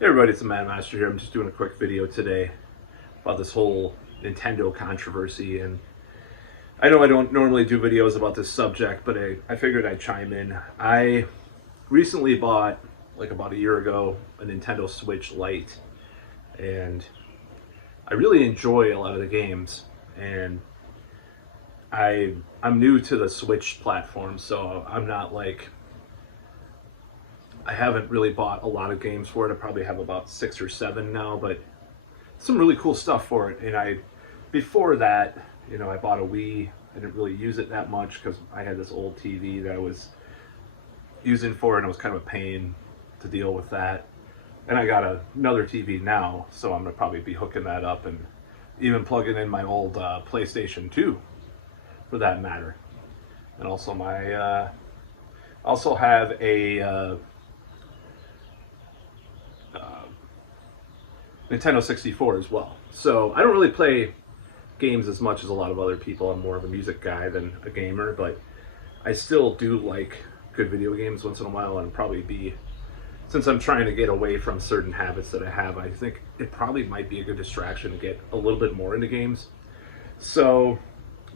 Hey everybody, it's the Mad Master here. I'm just doing a quick video today about this whole Nintendo controversy. And I know I don't normally do videos about this subject, but I figured I'd chime in. I recently bought, like about a year ago, a Nintendo Switch Lite. And I really enjoy a lot of the games. And I'm new to the Switch platform, so I'm not like... I haven't really bought a lot of games for it. I probably have about 6 or 7 now, but some really cool stuff for it. And before that, I bought a Wii. I didn't really use it that much because I had this old TV that I was using for it, and it was kind of a pain to deal with that. And I got another TV now, so I'm gonna probably be hooking that up and even plugging in my old PlayStation 2, for that matter. And also also have a Nintendo 64 as well. So I don't really play games as much as a lot of other people. I'm more of a music guy than a gamer, but I still do like good video games once in a while, and probably since I'm trying to get away from certain habits that I have, I think it probably might be a good distraction to get a little bit more into games. So,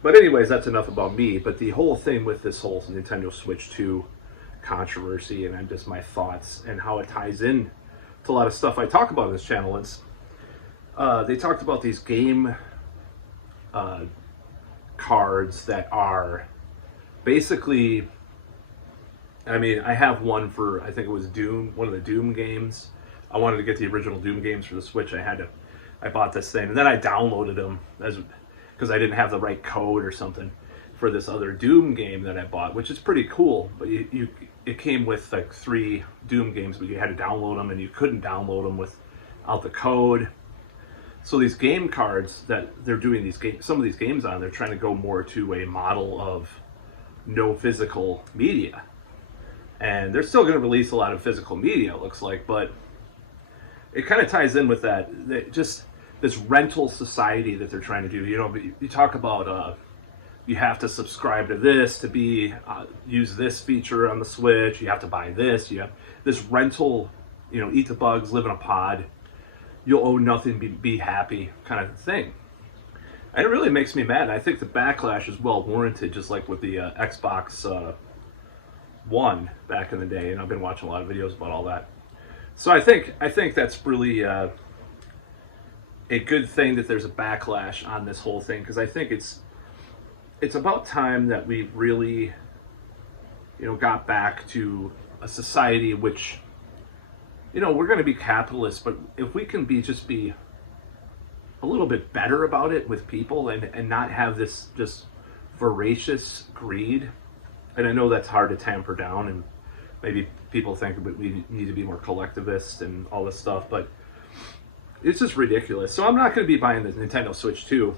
but anyways, that's enough about me. But the whole thing with this whole Nintendo Switch 2 controversy, and just my thoughts and how it ties in to a lot of stuff I talk about on this channel. They talked about these game cards that are basically, I have one for, I think it was Doom, one of the Doom games. I wanted to get the original Doom games for the Switch. I bought this thing, and then I downloaded them because I didn't have the right code or something for this other Doom game that I bought, which is pretty cool. But it came with like 3 Doom games, but you had to download them, and you couldn't download them without the code. So these game cards that they're doing some of these games on, they're trying to go more to a model of no physical media. And they're still going to release a lot of physical media, it looks like, but it kind of ties in with just this rental society that they're trying to do. You talk about you have to subscribe to this to use this feature on the Switch. You have to buy this. You have this rental, eat the bugs, live in a pod. You'll owe nothing, be happy kind of thing. And it really makes me mad. I think the backlash is well warranted, just like with the Xbox One back in the day. And I've been watching a lot of videos about all that. So I think that's really a good thing that there's a backlash on this whole thing, because I think it's about time that we really, got back to a society which, we're going to be capitalists, but if we can just be a little bit better about it with people, and not have this just voracious greed. And I know that's hard to tamper down, and maybe people think we need to be more collectivist and all this stuff, but it's just ridiculous. So I'm not going to be buying the Nintendo Switch 2.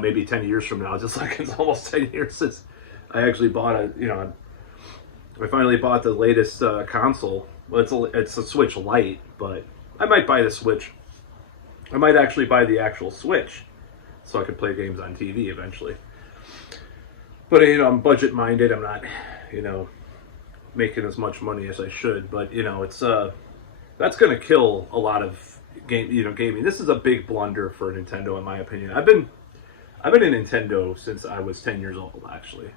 Maybe 10 years from now, just like it's almost 10 years since I actually bought I finally bought the latest console. Well, it's a Switch Lite, but I might buy the Switch. I might actually buy the actual Switch so I could play games on TV eventually. But, I'm budget minded. I'm not, making as much money as I should, but, it's, that's going to kill a lot of gaming. This is a big blunder for Nintendo, in my opinion. I've been a Nintendo since I was 10 years old, actually.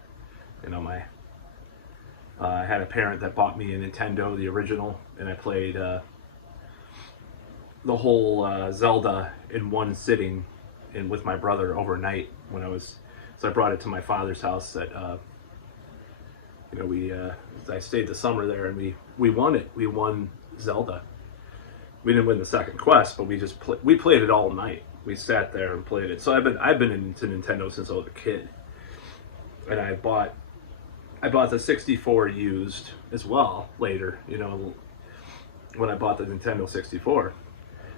I had a parent that bought me a Nintendo, the original, and I played the whole Zelda in one sitting and with my brother overnight so I brought it to my father's house I stayed the summer there, and we won it. We won Zelda. We didn't win the second quest, but we played it all night. We sat there and played it. So I've been into Nintendo since I was a kid, and I bought the 64 used as well later. When I bought the Nintendo 64.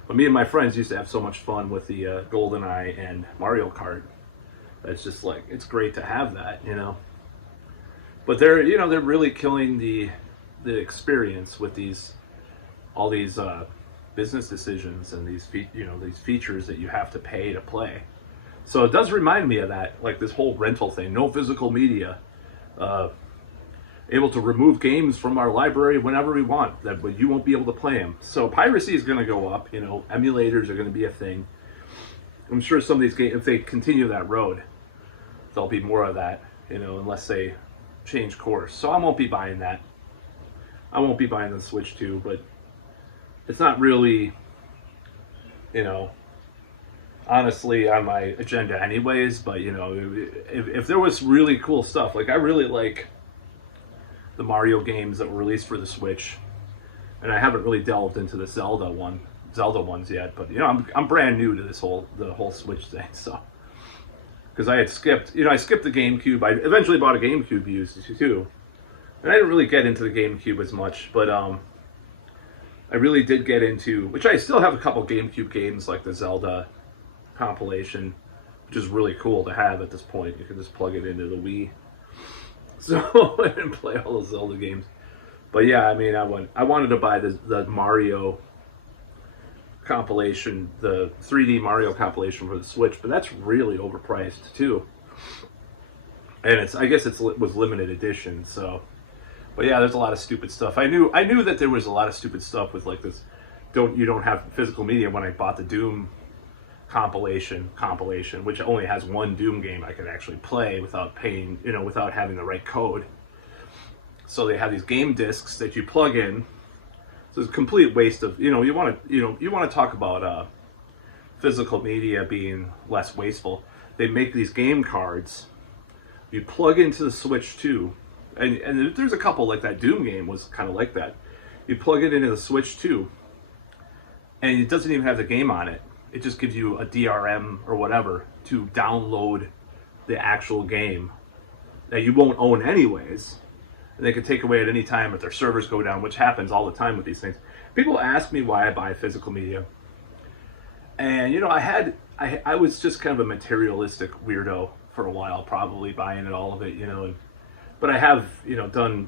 But me and my friends used to have so much fun with the GoldenEye and Mario Kart. It's just like, it's great to have that, But they're really killing the experience with all these business decisions and these features that you have to pay to play. So it does remind me of that, like this whole rental thing, no physical media. able to remove games from our library whenever we want, that but you won't be able to play them. So piracy is going to go up. Emulators are going to be a thing. I'm sure some of these games, if they continue that road, there'll be more of that. Unless they change course. So I won't be buying that. I won't be buying the Switch 2, but it's not really, honestly on my agenda anyways. But if there was really cool stuff, like I really like the Mario games that were released for the Switch, and I haven't really delved into the Zelda ones yet. But I'm brand new to the whole Switch thing, so because I skipped the GameCube. I eventually bought a GameCube used too, and I didn't really get into the GameCube as much, but I really did get into, which I still have a couple GameCube games like the Zelda compilation, which is really cool to have at this point. You can just plug it into the Wii. So and play all the Zelda games. But yeah, I mean, I wanted to buy the Mario compilation, the 3D Mario compilation for the Switch, but that's really overpriced too. And I guess it was limited edition. So, but yeah, there's a lot of stupid stuff. I knew that there was a lot of stupid stuff with like this. You don't have physical media. When I bought the Doom compilation, which only has one Doom game I could actually play without paying, without having the right code. So they have these game discs that you plug in. So it's a complete waste of, you want to talk about physical media being less wasteful. They make these game cards. You plug into the Switch 2, and there's a couple like that. Doom game was kind of like that. You plug it into the Switch 2, and it doesn't even have the game on it. It just gives you a DRM or whatever to download the actual game that you won't own anyways. And they can take away at any time if their servers go down, which happens all the time with these things. People ask me why I buy physical media. And, I was just kind of a materialistic weirdo for a while, probably buying it, all of it, But I have,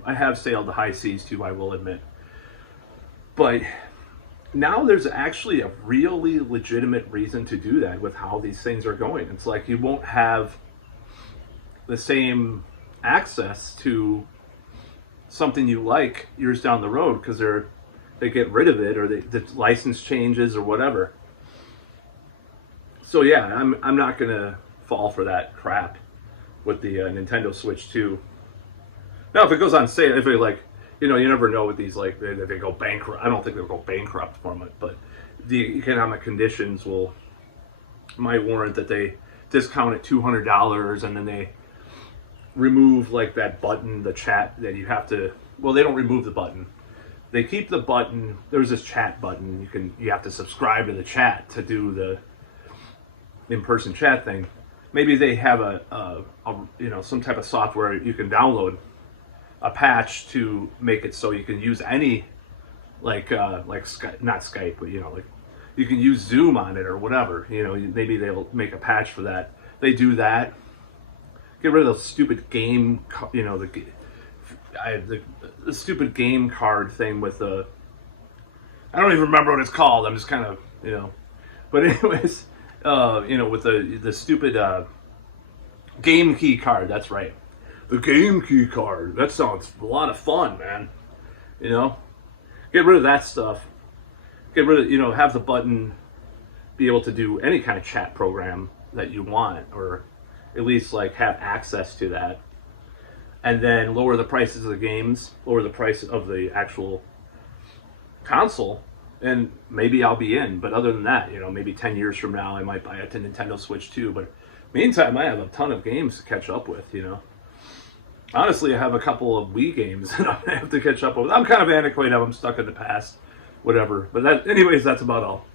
I have sailed the high seas too, I will admit. But now there's actually a really legitimate reason to do that with how these things are going. It's like you won't have the same access to something you like years down the road because they get rid of it, or the license changes or whatever. So yeah, I'm not gonna fall for that crap with the Nintendo Switch 2. Now if it goes on sale, if it like, you never know with these, like, if they go bankrupt. I don't think they'll go bankrupt from it, but the economic conditions might warrant that they discount it $200, and then they remove like that button, the chat that you have to. Well, they don't remove the button. They keep the button. There's this chat button. You have to subscribe to the chat to do the in-person chat thing. Maybe they have a some type of software you can download, a patch to make it so you can use any like Skype, not Skype, but like you can use Zoom on it or whatever. Maybe they'll make a patch for that. They do that. Get rid of the stupid game, the stupid game card thing with the. I don't even remember what it's called. I'm just kind of but anyways, with the stupid game key card. That's right. The game key card. That sounds a lot of fun, man. Get rid of that stuff. Get rid of, have the button be able to do any kind of chat program that you want, or at least like have access to that. And then lower the prices of the games, lower the price of the actual console, and maybe I'll be in. But other than that, maybe 10 years from now, I might buy a Nintendo Switch 2. But meantime, I have a ton of games to catch up with, Honestly, I have a couple of Wii games that I have to catch up with. I'm kind of antiquated. I'm stuck in the past, whatever. But anyways, that's about all.